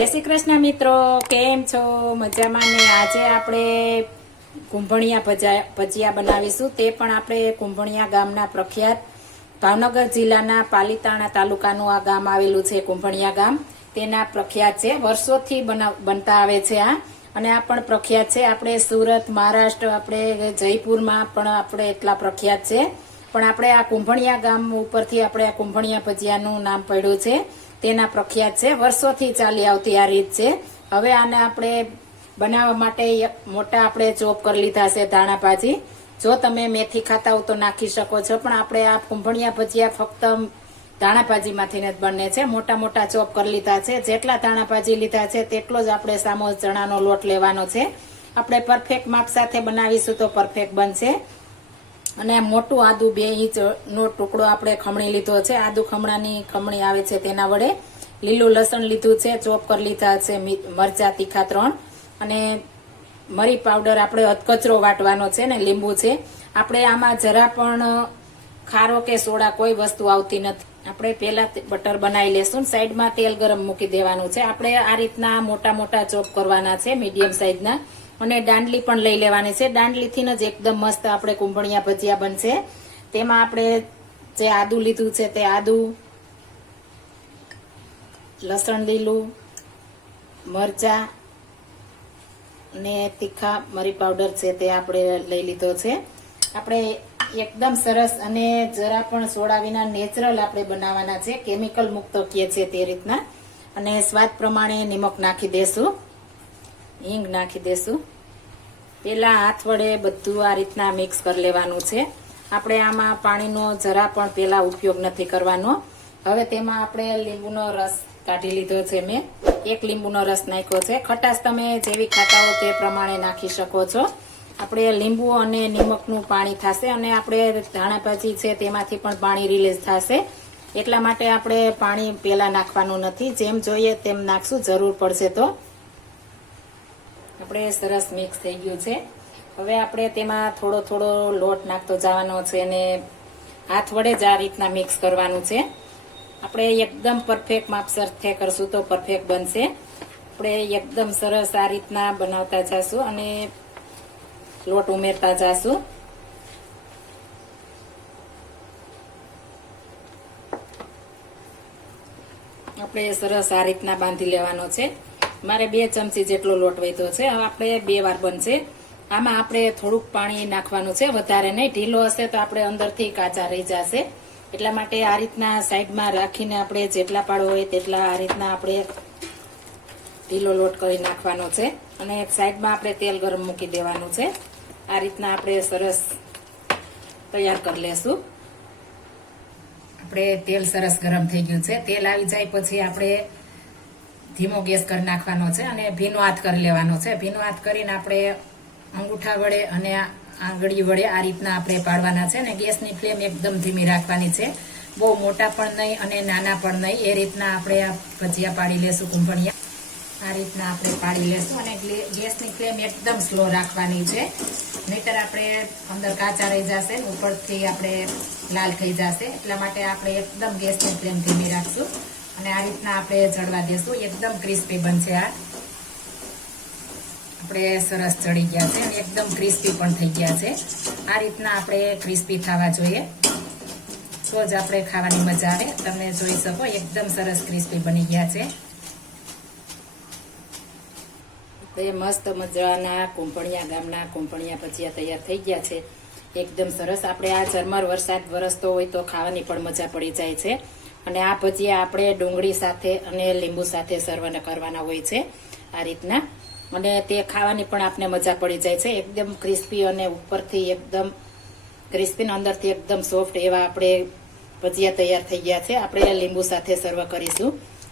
જય શ્રી કૃષ્ણ મિત્રો, કેમ છો? મજામાં ને? આજે આપણે કુંભણિયા ભજા- ભજીયા બનાવીશું. તે પણ આપણે કુંભણિયા ગામના પ્રખ્યાત ભાવનગર જિલ્લાના પાલીતાણા તાલુકાનું આ ગામ આવેલું છે, કુંભણિયા ગામ. તેના પ્રખ્યાત છે. વર્ષોથી બના- બનતા આવે છે આ. અને આ પણ પ્રખ્યાત છે. આપણે સુરત, મહારાષ્ટ્ર, આપણે જયપુરમાં પણ આપણે એટલા પ્રખ્યાત છે. પણ આપણે આ કુંભણિયા ગામ ઉપરથી આપણે આ કુંભણિયા ભજીયાનું નામ પડ્યું છે. તેના પ્રખ્યાત છે. વર્ષોથી ચાલી આવતી આ રીત છે. હવે આને આપણે બનાવવા માટે મોટા આપણે ચોપ કરી લીધા છે ધાણા ભાજી. જો તમે મેથી ખાતા હો તો નાખી શકો છો. પણ આપણે આ કુંભણિયા ભજીયા ફક્ત ધાણા ભાજીમાંથી જ બને છે. મોટા મોટા ચોપ કરી લીધા છે. જેટલા ધાણા ભાજી લીધા છે તેટલો જ આપણે સામો ચણાનો લોટ લેવાનો છે. આપણે પરફેક્ટ માપ સાથે બનાવીશું તો પરફેક્ટ બનશે. અને મોટું આદુ બે ઇંચ નો ટુકડો આપણે ખમણી લીધો છે. આદુ ખમણાની ખમણી આવે છે તેના વડે. લીલું લસણ લીધું છે, ચોપ કરી લીધા છે મરચા તીખા ત્રણ. અને મરી પાવડર આપણે અધકચરો વાટવાનો છે ને લીંબુ છે. આપણે આમાં જરા પણ ખારો કે સોડા કોઈ વસ્તુ આવતી નથી. આપણે પહેલા બટર બનાવી લેશું સાઈડમાં તેલ ગરમ મૂકી દેવાનું છે. આપણે આ રીતના મોટા મોટા ચોપ કરવાના છે, મીડિયમ સાઈઝના. અને દાંડલી પણ લઈ લેવાની છે. દાંડલીથી જ એકદમ મસ્ત આપણે કુંભણિયા ભજીયા બનશે. તેમાં આપણે જે આદુ લીધું છે તે આદુ, લસણ લીલું, મરચા ને તીખા મરી પાવડર છે તે આપણે લઈ લીધો છે. આપણે એકદમ સરસ અને જરા પણ સોડા વિના નેચરલ આપણે બનાવવાના છે. કેમિકલ મુક્ત કીએ છે તે રીતના. અને સ્વાદ પ્રમાણે નિમક નાખી દેશું. હિંગ નાખી દેશું. પેલા હાથ વડે બધું આ રીતના મિક્સ કરી લેવાનું છે. આપણે આમાં પાણીનો જરા પણ પેલા ઉપયોગ નથી કરવાનો. હવે તેમાં આપણે લીંબુનો રસ કાઢી લીધો છે મેં. એક લીંબુનો રસ નાખ્યો છે. ખટાશ તમે જેવી ખાતા હો તે પ્રમાણે નાખી શકો છો. આપણે લીંબુ અને નિમકનું પાણી થશે અને આપણે ધાણા ભાજી છે તેમાંથી પણ પાણી રિલીઝ થશે. એટલા માટે આપણે પાણી પહેલાં નાખવાનું નથી. જેમ જોઈએ તેમ નાખશું. જરૂર પડશે તો. આપણે સરસ મિક્સ થઈ ગયું છે. હવે આપણે તેમાં થોડો થોડો લોટ નાખતો જવાનો છે અને હાથ વડે જ આ રીતના મિક્સ કરવાનું છે. આપણે એકદમ પરફેક્ટ માપસર થે કરશું તો પરફેક્ટ બનશે. આપણે એકદમ સરસ આ રીતના બનાવતા જશું અને લોટ ઉમેરતા જાશું. આપણે સરસ આ રીતના બાંધી લેવાનો છે. મારે બે ચમચી જેટલો લોટ વધ્યો છે. આપણે બે વાર બનશે. આમાં આપણે થોડુંક પાણી નાખવાનું છે. વધારે નહીં. ઢીલો હશે તો આપણે અંદરથી કાચા રહી જશે. એટલા માટે આ રીતના સાઈડમાં રાખીને આપણે જેટલા પાડો હોય તેટલા આ રીતના આપણે ઢીલો લોટ કરી નાખવાનો છે. અને સાઈડમાં આપણે તેલ ગરમ મૂકી દેવાનું છે. આ રીતના આપણે સરસ તૈયાર કરી લેશું. આપણે તેલ સરસ ગરમ થઈ ગયું છે. તેલ આવી જાય પછી આપણે ધીમો ગેસ કરી નાખવાનો છે અને ભીનો હાથ કરી લેવાનો છે. ભીનો હાથ કરીને આપણે અંગૂઠા વડે અને આંગળી વડે આ રીતના આપણે પાડવાના છે અને ગેસની ફ્લેમ એકદમ ધીમી રાખવાની છે. બહુ મોટા પણ નહીં અને નાના પણ નહીં. એ રીતના આપણે આ ભજીયા પાડી લેશું કુંભણિયા. આ રીતના આપણે પાડી લેશું અને ગેસની ફ્લેમ એકદમ સ્લો રાખવાની છે. નહીતર આપણે અંદર કાચા રહી જશે, ઉપરથી આપણે લાલ થઈ જશે. એટલા માટે આપણે એકદમ ગેસની ફ્લેમ ધીમી રાખશું અને આ રીતના આપણે જળવા દેશું. એકદમ ક્રિસ્પી બનશે આ. આપણે સરસ ચડી ગયા છે અને એકદમ ક્રિસ્પી પણ થઈ ગયા છે. આ રીતના આપણે ક્રિસ્પી થવા જોઈએ. તો જ આપણે ખાવાની મજા આવે. તમે જોઈ શકો, એકદમ સરસ ક્રિસ્પી બની ગયા છે. તે મસ્ત મજાના કુંપણિયા ગામના કુંભણિયા ભજીયા તૈયાર થઈ ગયા છે. એકદમ સરસ. આપણે આ ઝરમર વરસાદ વરસતો હોય તો ખાવાની પણ મજા પડી જાય છે. અને આ ભજીયા આપણે ડુંગળી સાથે અને લીંબુ સાથે સર્વ કરવાના હોય છે આ રીતના. અને તે ખાવાની પણ આપને મજા પડી જાય છે. એકદમ ક્રિસ્પી અને ઉપરથી એકદમ ક્રિસ્પીના અંદરથી એકદમ સોફ્ટ એવા આપણે ભજીયા તૈયાર થઈ ગયા છે. આપણે લીંબુ સાથે સર્વ કરીશું.